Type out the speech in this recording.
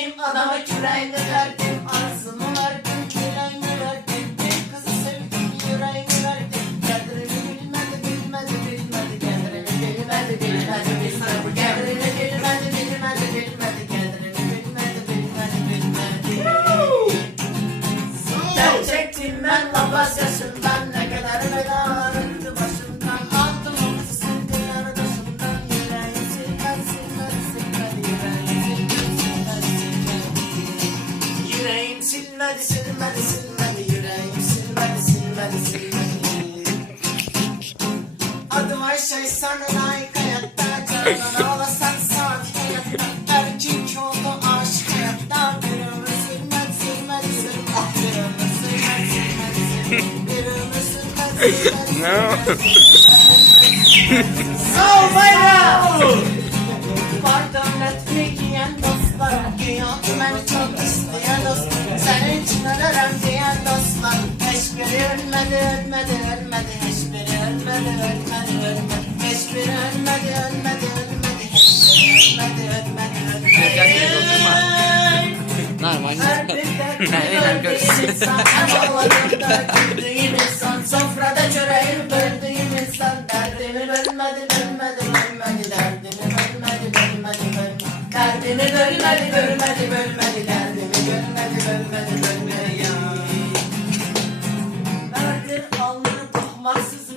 verdim adama küreğimi verdim Arzımı verdim küreğimi verdim. Bir kızı sevdim yüreğimi verdim. Kadrini bilmedi bilmedi bilmedi. Kadrini bilmedi bilmedi bilmedi. Kadrini bilmedi bilmedi bilmedi. Kadrini bilmedi bilmedi bilmedi. Ben çektim ben labas yaşımdan silmedi silmedi silmedi Yüreğim silmedi silmedi silmedi Adım Ayşe sana layık hayatta Canına ağlasan saat hayatta Erkek oldu aşk hayatta Bir ömür silmedi silmedi silmedi Bir ömür silmedi silmedi silmedi Bir ömür ol bayram Pardon etmek yiyen dostlar Güya beni çok ölmedi ölmedi ölmedi. Hiçbiri ölmedi ölmedi ölmedi. Hiçbiri ölmedi ölmedi ölmedi. Hiçbiri ölmedi ölmedi ölmedi. Normal. Aynen, Hem ağladığımda güldüğüm insan Sofrada çöreğimi böldüğüm insan. Derdimi bölmedi bölmedi bölmedi. Derdimi bölmedi bölmedi bölmedi. Derdimi bölmedi bölmedi Masses.